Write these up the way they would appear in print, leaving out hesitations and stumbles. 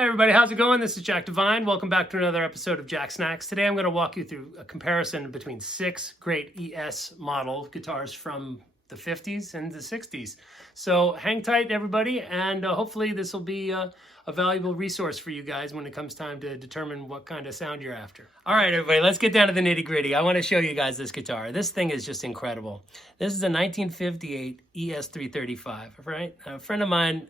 Hey everybody, how's it going? This is Jack Devine. Welcome back to another episode of Jacksnax. Today I'm going to walk you through a comparison between 6 great ES model guitars from the 50s and the 60s. So hang tight everybody, and hopefully this will be a valuable resource for you guys when it comes time to determine what kind of sound you're after. All right everybody, let's get down to the nitty gritty. I want to show you guys this guitar. This thing is just incredible. This is a 1958 ES-335, right? A friend of mine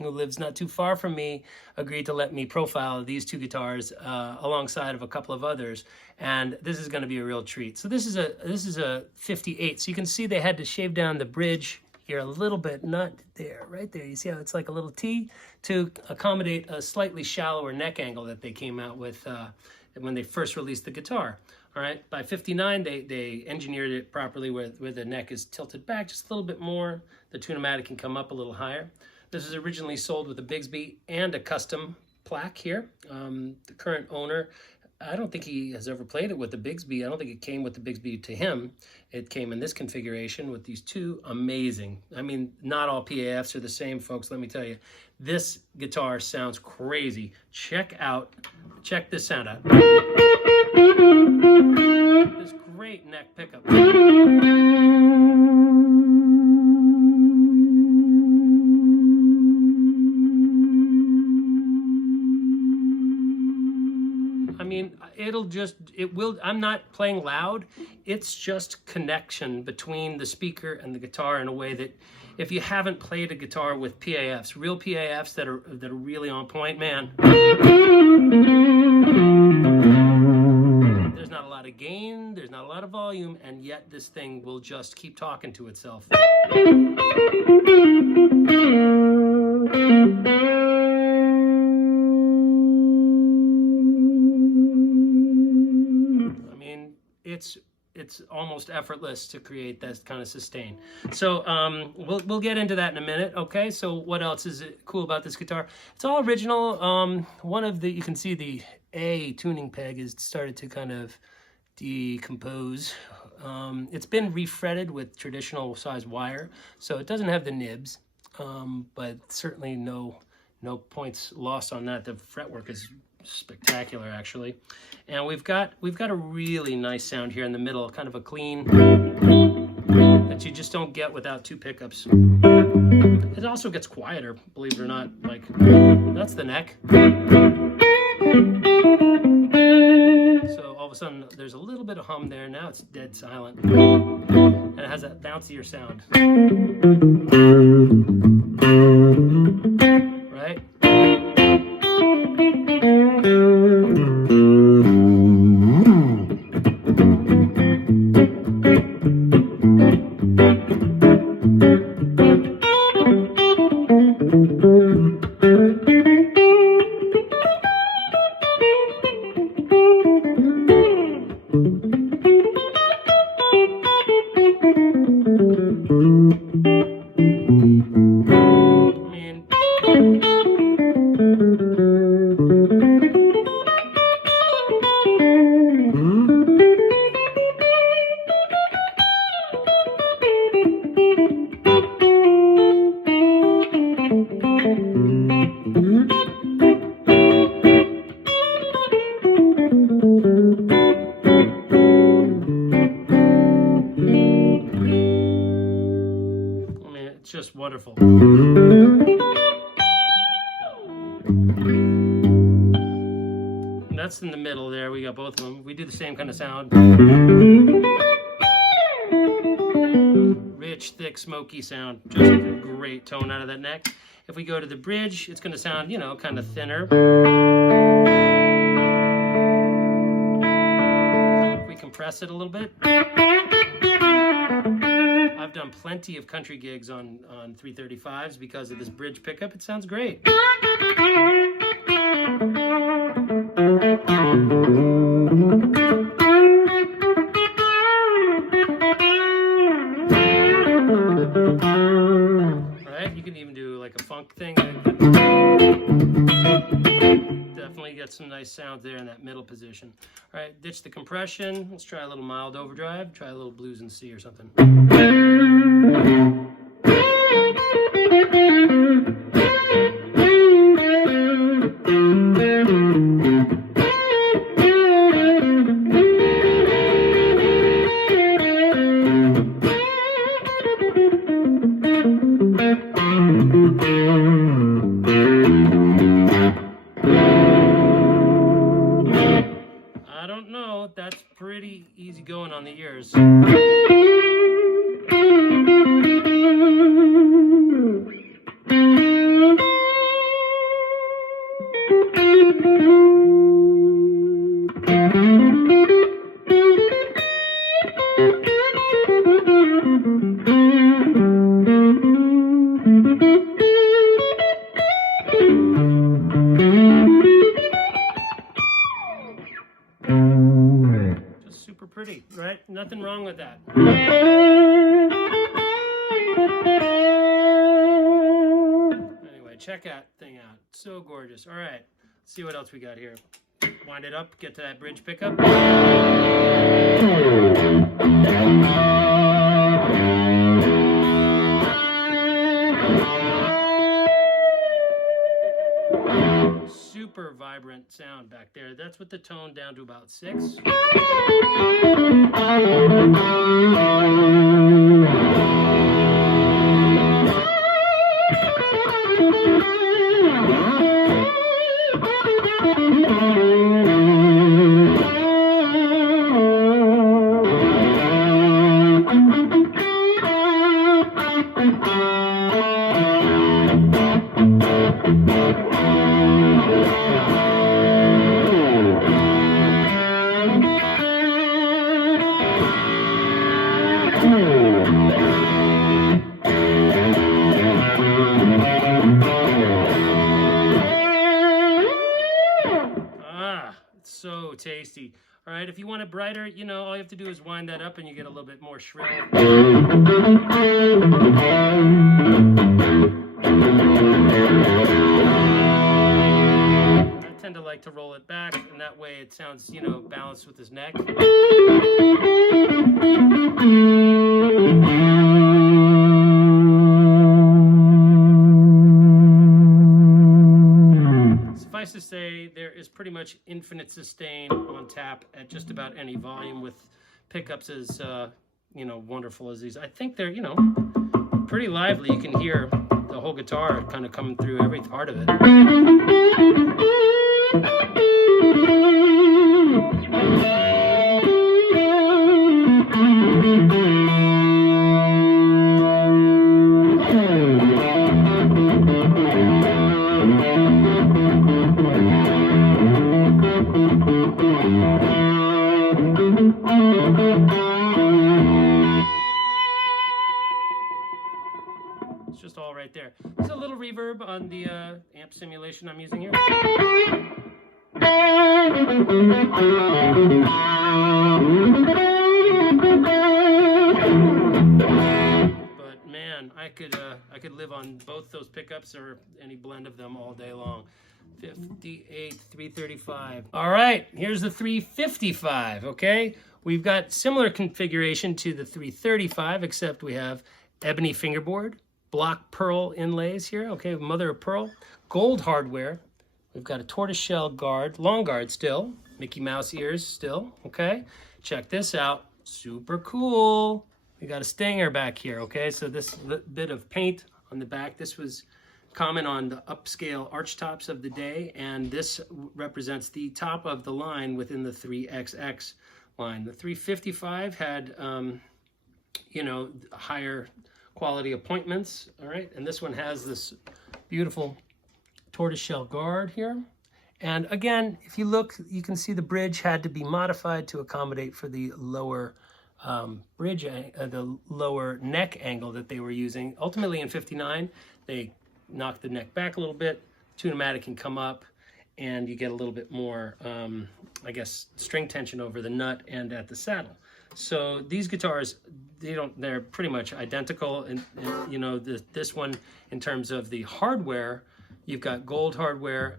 who lives not too far from me agreed to let me profile these two guitars alongside of a couple of others, and this is going to be a real treat. So this is a 58, so you can see they had to shave down the bridge here a little bit, not there, right there. You see how it's like a little T to accommodate a slightly shallower neck angle that they came out with when they first released the guitar. All right, by 59, they engineered it properly where the neck is tilted back just a little bit more. The tunematic can come up a little higher. This was originally sold with a Bigsby and a custom plaque here. The current owner, I don't think he has ever played it with the Bigsby. I don't think it came with the Bigsby to him. It came in this configuration with these two amazing. I mean, not all PAFs are the same, folks. Let me tell you, this guitar sounds crazy. Check this sound out. This great neck pickup. I mean, I'm not playing loud. It's just connection between the speaker and the guitar in a way that if you haven't played a guitar with PAFs, real PAFs that are really on point, man. There's not a lot of gain, there's not a lot of volume, and yet this thing will just keep talking to itself. It's almost effortless to create that kind of sustain. So we'll get into that in a minute. Okay, so what else is cool about this guitar? It's all original. You can see the A tuning peg has started to kind of decompose. It's been refretted with traditional size wire, so it doesn't have the nibs, but certainly no points lost on that. The fretwork is spectacular actually, and we've got a really nice sound here in the middle, kind of a clean that you just don't get without two pickups. It also gets quieter, believe it or not. Like, that's the neck, so all of a sudden there's a little bit of hum there. Now it's dead silent, and it has that bouncier sound, right? Just wonderful. That's in the middle there. We got both of them. We do the same kind of sound. Rich, thick, smoky sound. Just a great tone out of that neck. If we go to the bridge, it's going to sound, kind of thinner. If we compress it a little bit. I've done plenty of country gigs on 335s because of this bridge pickup. It sounds great. Right? You can even do like a funk thing. Definitely get some nice sound there in that middle position. All right, ditch the compression. Let's try a little mild overdrive. Try a little blues in C or something. Nothing wrong with that. Anyway, check that thing out. So gorgeous. All right, let's see what else we got here. Wind it up, get to that bridge pickup. Super vibrant sound back there. That's with the tone down to about 6. So tasty. All right, if you want it brighter, you know, all you have to do is wind that up and you get a little bit more shrill. I tend to like to roll it back, and that way it sounds, you know, balanced with his neck. Suffice to say, there is pretty much infinite sustain on tap at just about any volume, with pickups as you know, wonderful as these. I think they're, you know, pretty lively. You can hear the whole guitar kind of coming through every part of it. It's just all right there. There's a little reverb on the amp simulation I'm using here. But man, I could live on both those pickups or any blend of them all day long. 58, 335. All right, here's the 355, okay? We've got similar configuration to the 335, except we have ebony fingerboard, block pearl inlays here, okay, mother of pearl, gold hardware. We've got a tortoiseshell guard, long guard still, Mickey Mouse ears still, okay? Check this out, super cool. We got a stinger back here, okay? So this bit of paint on the back, this was common on the upscale arch tops of the day, and this represents the top of the line within the 3XX line. The 355 had, you know, higher quality appointments, all right? And this one has this beautiful tortoiseshell guard here. And again, if you look, you can see the bridge had to be modified to accommodate for the lower the lower neck angle that they were using. Ultimately in 59, they knock the neck back a little bit, tune-o-matic can come up, and you get a little bit more, I guess, string tension over the nut and at the saddle. So these guitars, they're pretty much identical. And you know, this one, in terms of the hardware, you've got gold hardware,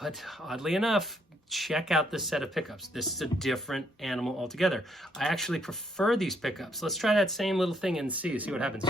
but oddly enough, check out this set of pickups. This is a different animal altogether. I actually prefer these pickups. Let's try that same little thing and see what happens.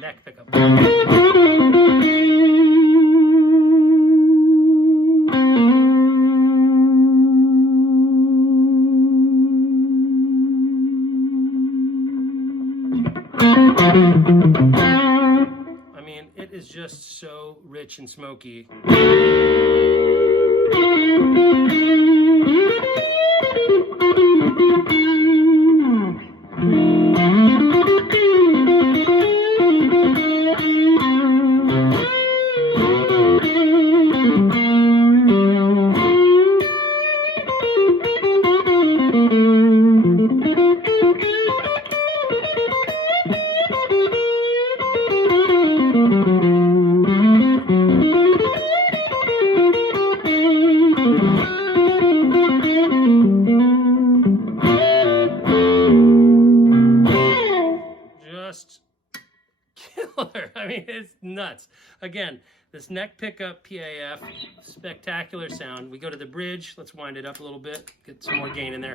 Neck pickup. I mean, it is just so rich and smoky. Killer. I mean, it's nuts. Again, this neck pickup PAF, spectacular sound. We go to the bridge. Let's wind it up a little bit. Get some more gain in there.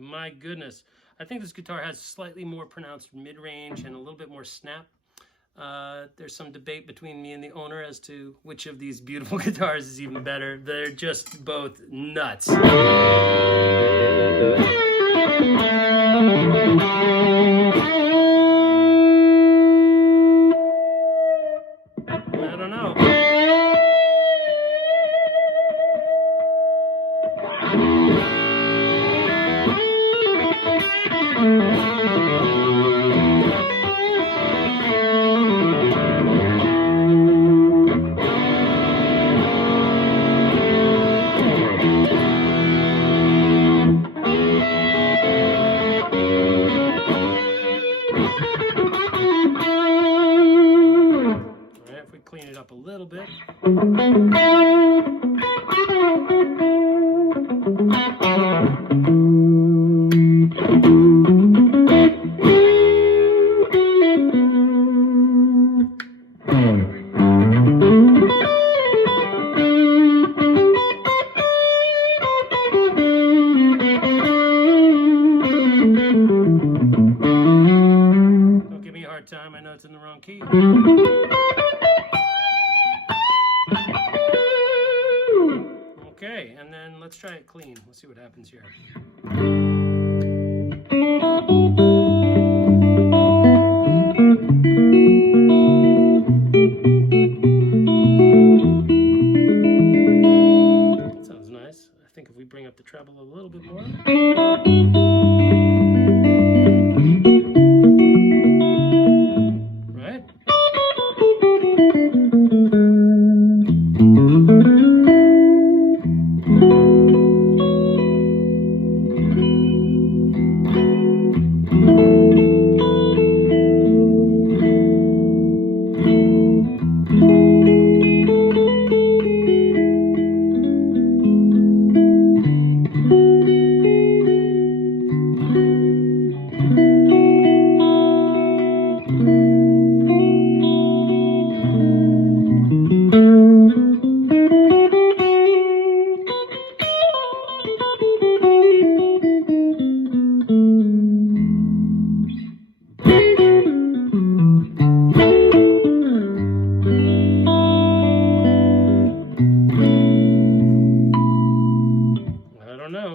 My goodness. I think this guitar has slightly more pronounced mid-range and a little bit more snap. There's some debate between me and the owner as to which of these beautiful guitars is even better. They're just both nuts. I don't know. Clean it up a little bit. Don't give me a hard time, I know it's in the wrong key. Okay, and then let's try it clean. Let's see what happens here. That sounds nice. I think if we bring up the treble a little bit more. Right?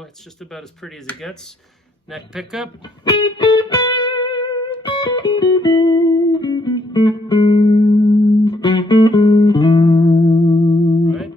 It's just about as pretty as it gets. Neck pickup. Right.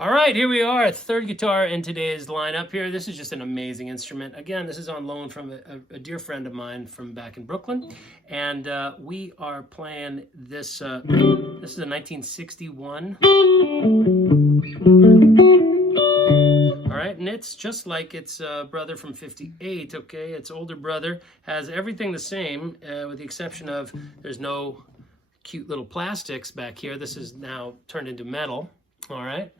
All right, here we are, third guitar in today's lineup here. This is just an amazing instrument. Again, this is on loan from a dear friend of mine from back in Brooklyn. And we are playing this, this is a 1961. All right, and it's just like its brother from 58, okay? Its older brother has everything the same, with the exception of there's no cute little plastics back here. This is now turned into metal, all right?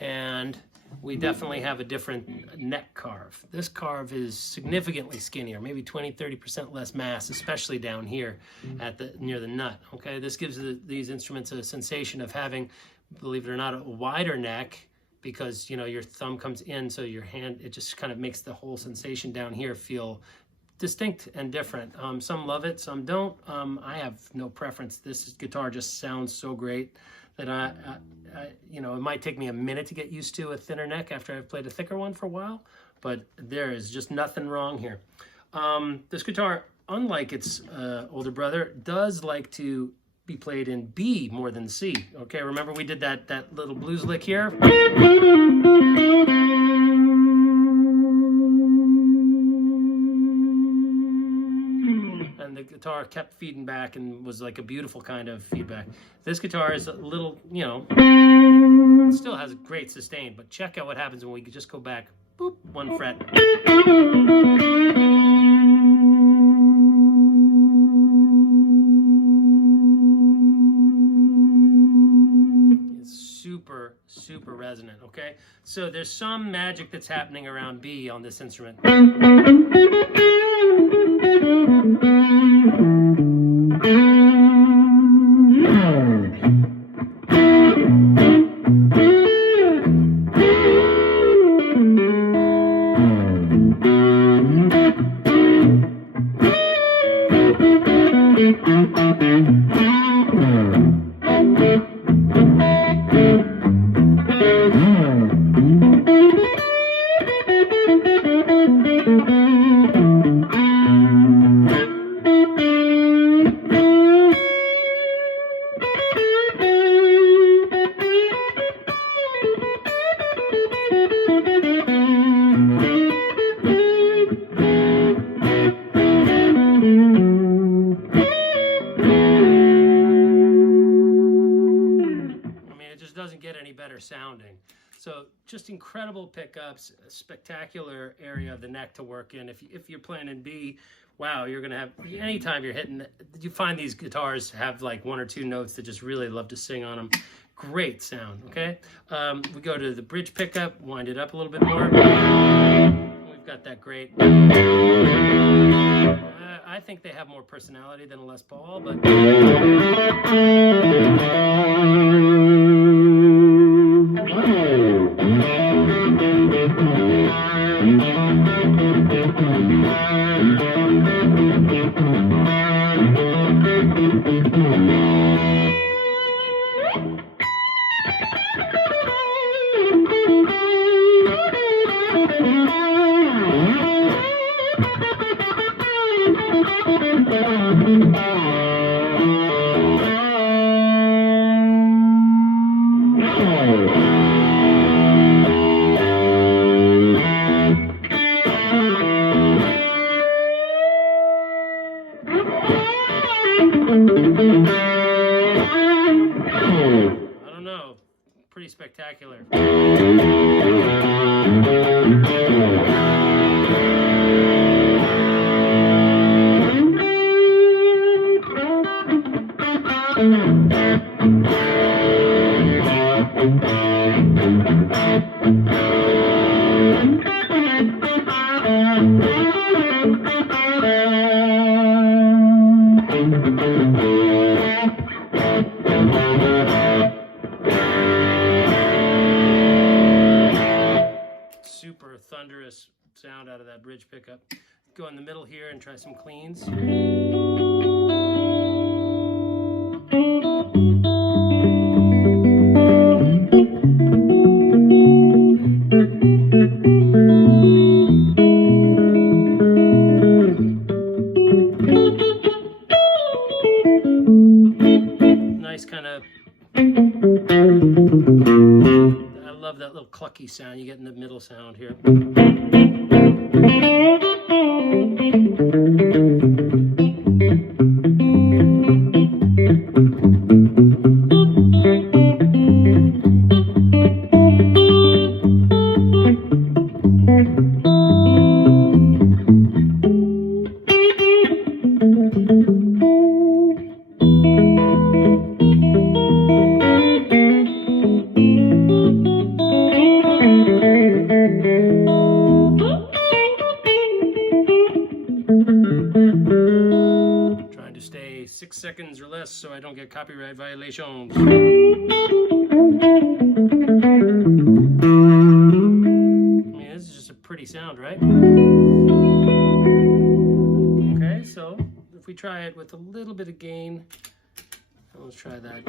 And we definitely have a different neck carve. This carve is significantly skinnier, maybe 20-30% less mass, especially down here at the near the nut. Okay, this gives these instruments a sensation of having, believe it or not, a wider neck, because you know your thumb comes in, so your hand, it just kind of makes the whole sensation down here feel distinct and different. Some love it, some don't. I have no preference. This guitar just sounds so great that I you know, it might take me a minute to get used to a thinner neck after I've played a thicker one for a while, but there is just nothing wrong here. This guitar, unlike its older brother, does like to be played in B more than C. Okay, remember we did that little blues lick here? The guitar kept feeding back and was like a beautiful kind of feedback. This guitar is a little, you know, it still has a great sustain, but check out what happens when we just go back, boop, 1 fret. It's super, super resonant, okay? So there's some magic that's happening around B on this instrument. Doesn't get any better sounding. So just incredible pickups, a spectacular area of the neck to work in. If you're playing in B, wow, you're gonna have, anytime you're hitting, you find these guitars have like 1 or 2 notes that just really love to sing on them. Great sound, okay? We go to the bridge pickup, wind it up a little bit more. We've got that great, I think they have more personality than a Les Paul, but I don't know, pretty spectacular. Super thunderous sound out of that bridge pickup. Go in the middle here and try some cleans. Nice kind of, plucky sound you get in the middle sound here. Trying to stay 6 seconds or less so I don't get copyright violations. I mean, this is just a pretty sound, right? Okay, so if we try it with a little bit of gain, let's try that.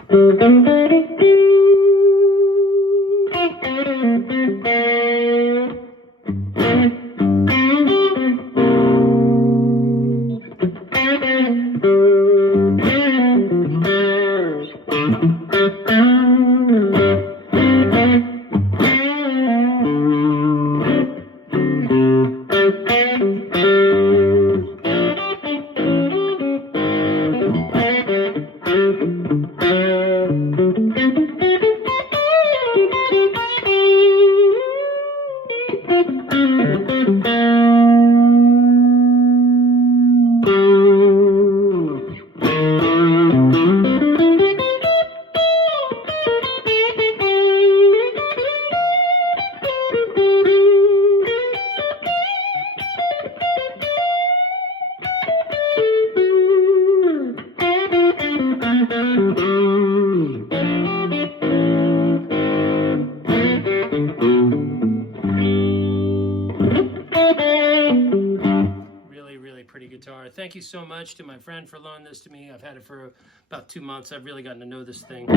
Guitar. Thank you so much to my friend for loaning this to me. I've had it for about 2 months. I've really gotten to know this thing.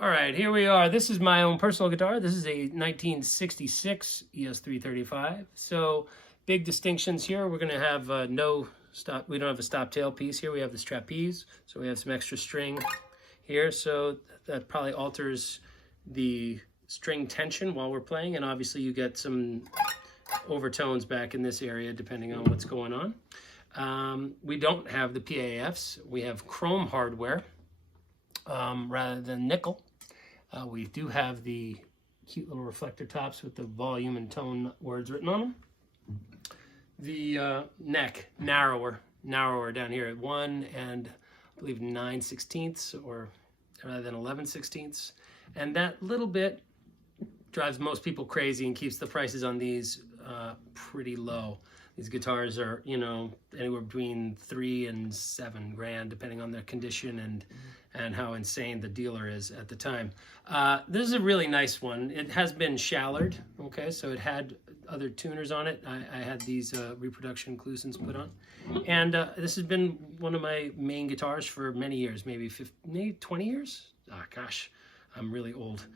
All right, here we are. This is my own personal guitar. This is a 1966 ES-335. So big distinctions here. We're going to have no stop. We don't have a stop tail piece here. We have this trapeze. So we have some extra string here, so that probably alters the string tension while we're playing, and obviously you get some overtones back in this area depending on what's going on. We don't have the PAFs. We have chrome hardware rather than nickel. We do have the cute little reflector tops with the volume and tone words written on them. The neck narrower down here at 1 and I believe 9/16 or rather than 11/16, and that little bit drives most people crazy and keeps the prices on these pretty low. These guitars are, you know, anywhere between $3 and $7 grand depending on their condition and how insane the dealer is at the time. This is a really nice one. It has been shallored, okay, so it had other tuners on it. I had these reproduction Klusons put on, and this has been one of my main guitars for many years, maybe 20 years. Oh gosh, I'm really old.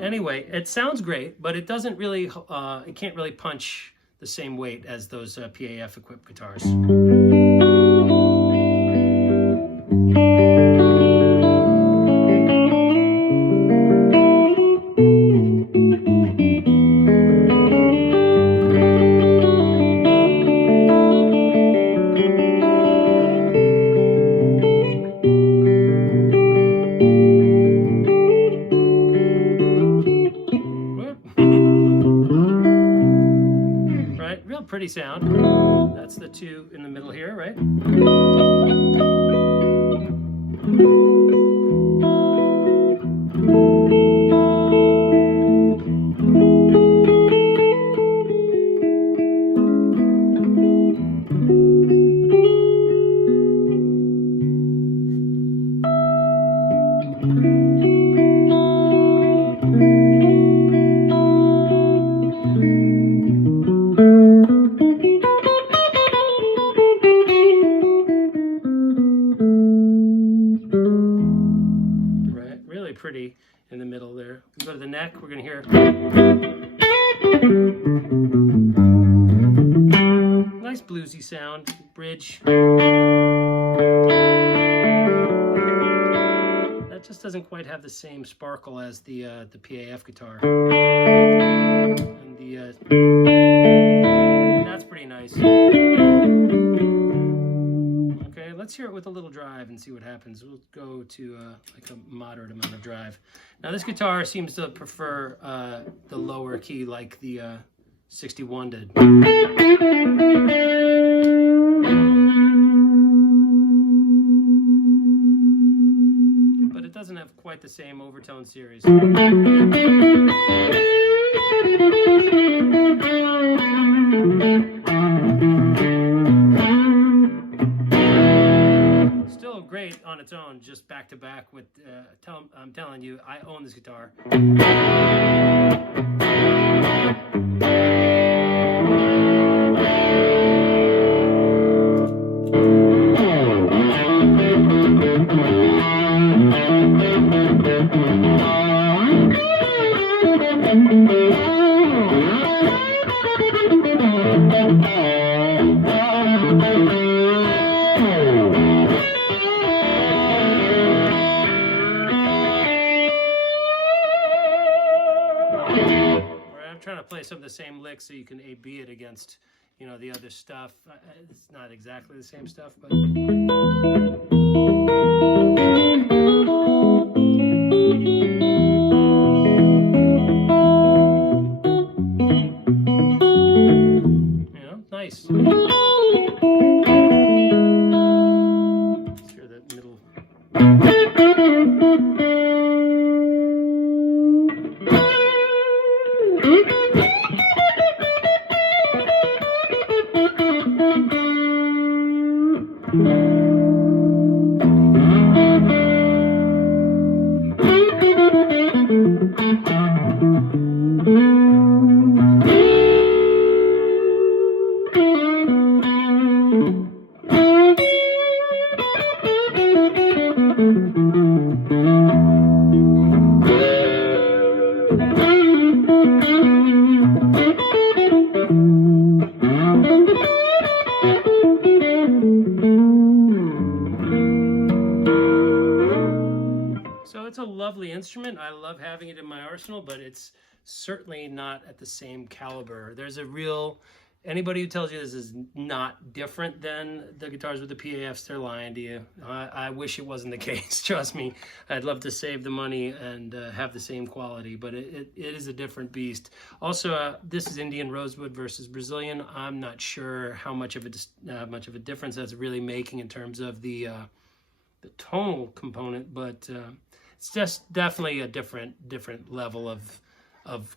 Anyway, it sounds great, but it doesn't really it can't really punch the same weight as those PAF equipped guitars. Pretty sound. That's the two in the middle here, right? Pretty in the middle there. We go to the neck, we're going to hear nice bluesy sound. bridge. That just doesn't quite have the same sparkle as the PAF guitar. And that's pretty nice. Okay, let's hear it with a little drive and see what happens. We'll go to like a moderate amount of drive. Now this guitar seems to prefer the lower key like the 61 did. But it doesn't have quite the same overtone series. Still great on its own, just back to back with, I'm telling you, I own this guitar. Trying to play some of the same licks so you can A-B it against, you know, the other stuff. It's not exactly the same stuff, but... You know, nice. Let's hear that middle... It's a lovely instrument. I love having it in my arsenal, but it's certainly not at the same caliber. There's a real, anybody who tells you this is not different than the guitars with the PAFs, they're lying to you. I wish it wasn't the case, trust me. I'd love to save the money and have the same quality, but it is a different beast. Also, this is Indian Rosewood versus Brazilian. I'm not sure how much of a difference that's really making in terms of the tonal component, but it's just definitely a different level of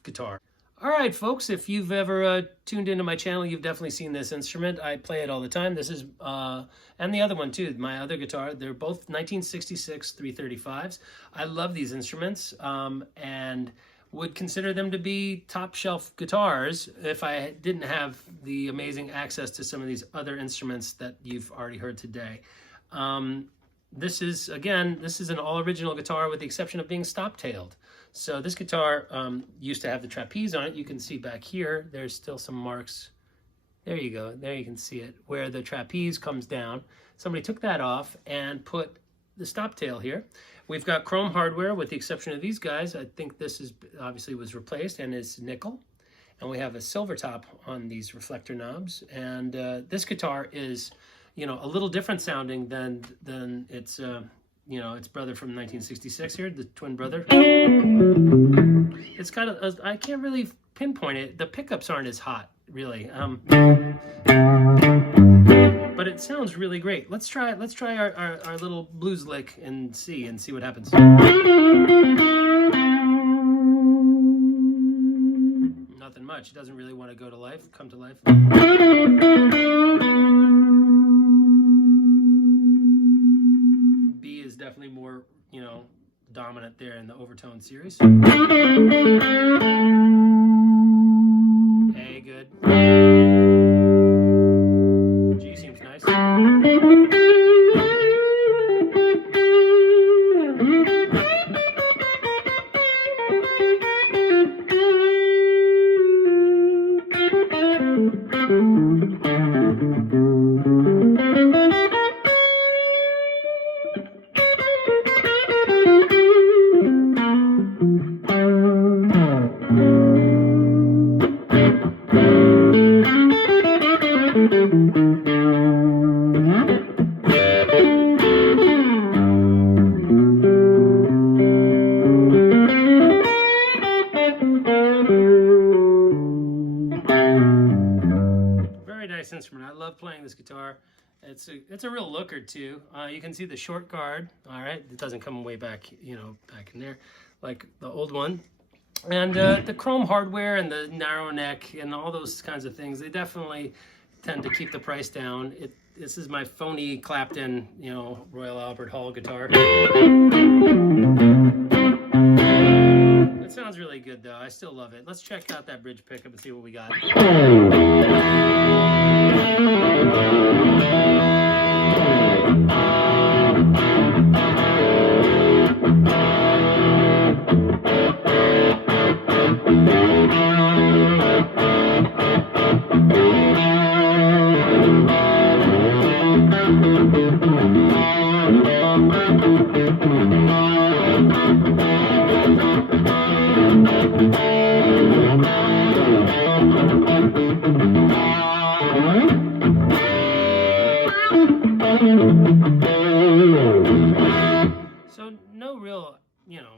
guitar. All right, folks, if you've ever tuned into my channel, you've definitely seen this instrument. I play it all the time. This is, and the other one too, my other guitar. They're both 1966 335s. I love these instruments and would consider them to be top shelf guitars if I didn't have the amazing access to some of these other instruments that you've already heard today. This is an all original guitar with the exception of being stop-tailed. So this guitar used to have the trapeze on it. You can see back here, there's still some marks. There you go, there you can see it, where the trapeze comes down. Somebody took that off and put the stop-tail here. We've got chrome hardware with the exception of these guys. I think this is obviously was replaced and is nickel. And we have a silver top on these reflector knobs. And this guitar is, you know, a little different sounding than its, you know, its brother from 1966 here, the twin brother. It's got a, I can't really pinpoint it. The pickups aren't as hot, really. But it sounds really great. Let's try our little blues lick and see what happens. Nothing much. It doesn't really want to go to life, come to life. B is definitely more, you know, dominant there in the overtone series. A, good. G seems nice. guitar. It's a real looker too. You can see the short guard. All right, it doesn't come way back, you know, back in there like the old one. And the chrome hardware and the narrow neck and all those kinds of things, they definitely tend to keep the price down. This is my phony Clapton, you know, Royal Albert Hall guitar. It sounds really good though. I still love it. Let's check out that bridge pickup and see what we got. So no real, you know,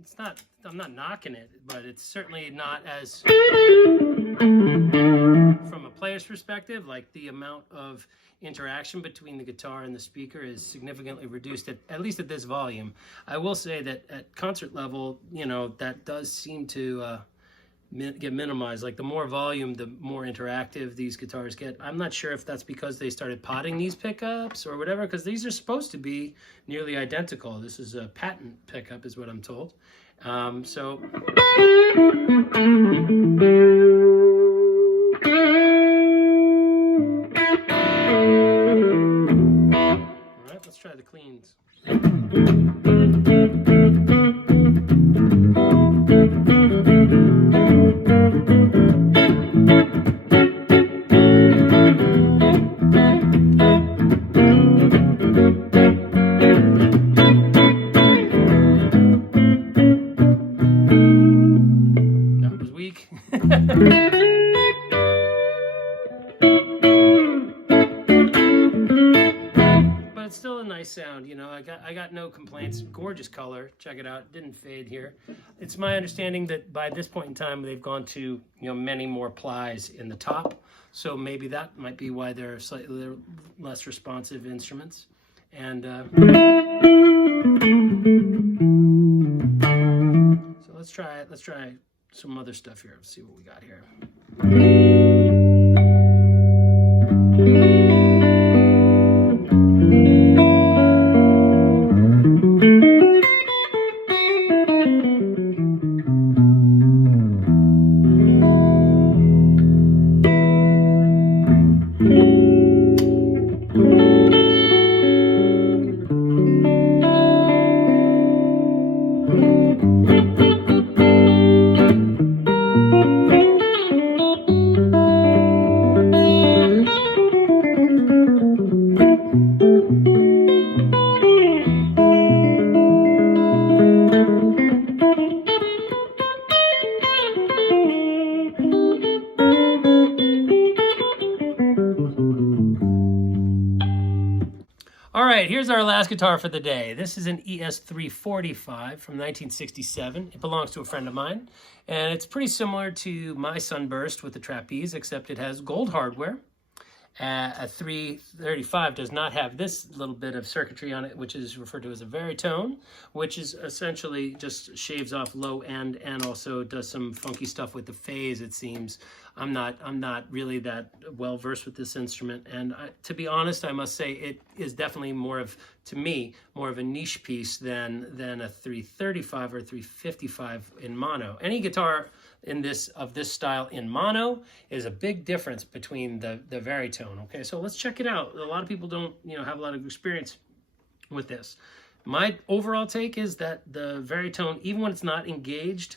it's not, I'm not knocking it, but it's certainly not as, from a player's perspective, like the amount of interaction between the guitar and the speaker is significantly reduced, at least at this volume. I will say that at concert level, you know, that does seem to get minimized. Like the more volume, the more interactive these guitars get. I'm not sure if that's because they started potting these pickups or whatever, because these are supposed to be nearly identical. This is a patent pickup is what I'm told. So all right, let's try the cleans. But it's still a nice sound, you know. I got no complaints. Gorgeous color. Check it out. Didn't fade here. It's my understanding that by this point in time they've gone to, you know, many more plies in the top. So maybe that might be why they're slightly less responsive instruments. And so let's try it. Let's try some other stuff here. Let's see what we got here. All right, here's our last guitar for the day. This is an ES-345 from 1967. It belongs to a friend of mine, and it's pretty similar to my Sunburst with the trapeze, except it has gold hardware. A 335 does not have this little bit of circuitry on it, which is referred to as a Varitone, which is essentially just shaves off low end and also does some funky stuff with the phase, it seems. I'm not really that well versed with this instrument, and to be honest, I must say it is definitely more of, to me, more of a niche piece than a 335 or 355 in mono. Any guitar of this style in mono is a big difference between the Varitone. Okay, so let's check it out. A lot of people don't, you know, have a lot of experience with this. My overall take is that the Varitone, even when it's not engaged,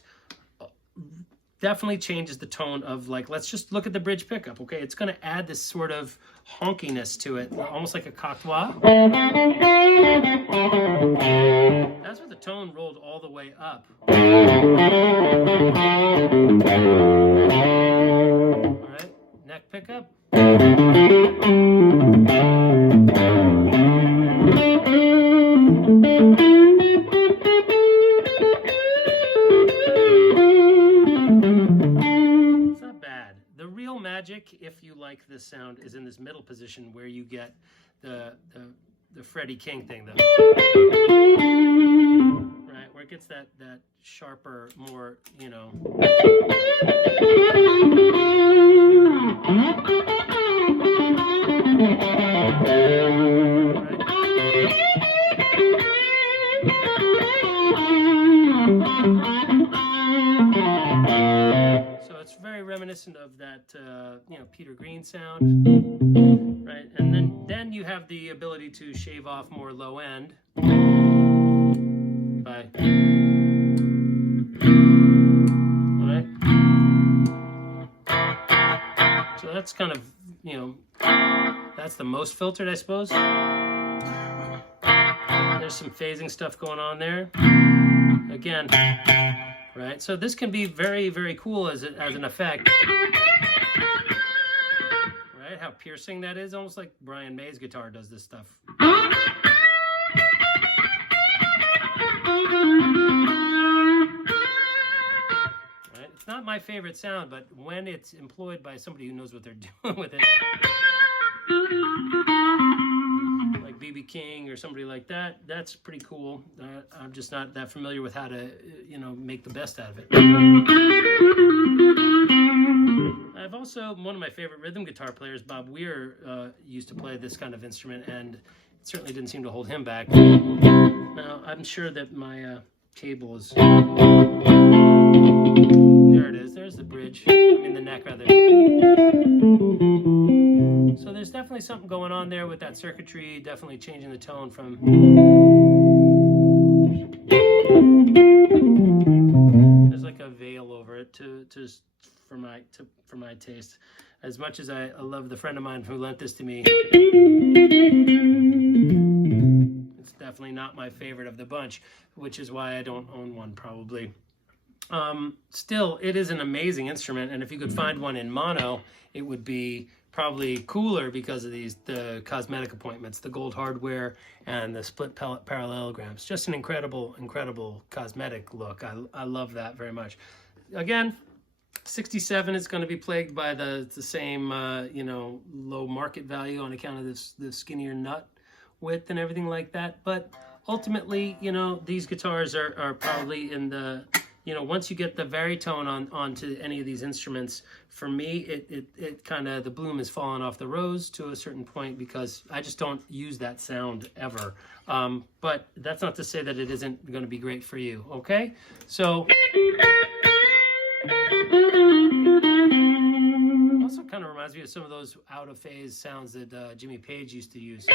definitely changes the tone of, like, let's just look at the bridge pickup, okay? It's going to add this sort of honkiness to it, almost like a cocteau. That's where the tone rolled all the way up. All right, neck pickup. If you like like this sound is in this middle position where you get the Freddie King thing, though. Right, where it gets that sharper, more, you know. So it's very reminiscent of that, you know, Peter Green sound, right? And then you have the ability to shave off more low end by, right? So that's kind of, you know, that's the most filtered, I suppose. There's some phasing stuff going on there. Again, right? So this can be very, very cool as an effect. Right? How piercing that is, almost like Brian May's guitar does this stuff. Right? It's not my favorite sound, but when it's employed by somebody who knows what they're doing with it, like B.B. King or somebody like that, that's pretty cool. I'm just not that familiar with how to, you know, make the best out of it. I've also, one of my favorite rhythm guitar players, Bob Weir, used to play this kind of instrument, and it certainly didn't seem to hold him back. Now, I'm sure that my cable is... There it is. There's the bridge. I mean, the neck, rather. So there's definitely something going on there with that circuitry, definitely changing the tone from... There's like a veil over it for my taste. As much as I love the friend of mine who lent this to me, it's definitely not my favorite of the bunch, which is why I don't own one, probably. Still, it is an amazing instrument, and if you could find one in mono, it would be probably cooler because of the cosmetic appointments, the gold hardware, and the split parallelograms. Just an incredible, incredible cosmetic look. I love that very much. Again, 67 is going to be plagued by the same, you know, low market value on account of the skinnier nut width and everything like that. But ultimately, you know, these guitars are probably in the... You know, once you get the Varitone onto any of these instruments, for me, it kind of, the bloom is falling off the rose to a certain point because I just don't use that sound ever. But that's not to say that it isn't going to be great for you, okay? So, also kind of reminds me of some of those out-of-phase sounds that Jimmy Page used to use.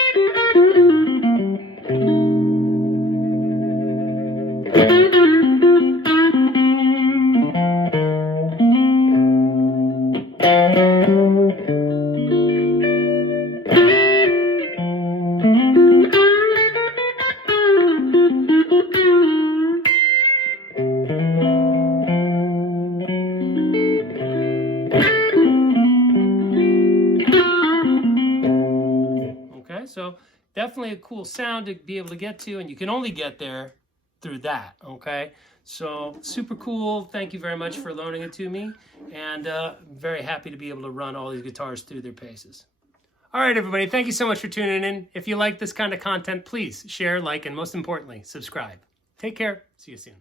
So definitely a cool sound to be able to get to, and you can only get there through that, okay? So super cool. Thank you very much for loaning it to me, and very happy to be able to run all these guitars through their paces. All right, everybody, thank you so much for tuning in. If you like this kind of content, please share, like, and most importantly, subscribe. Take care. See you soon.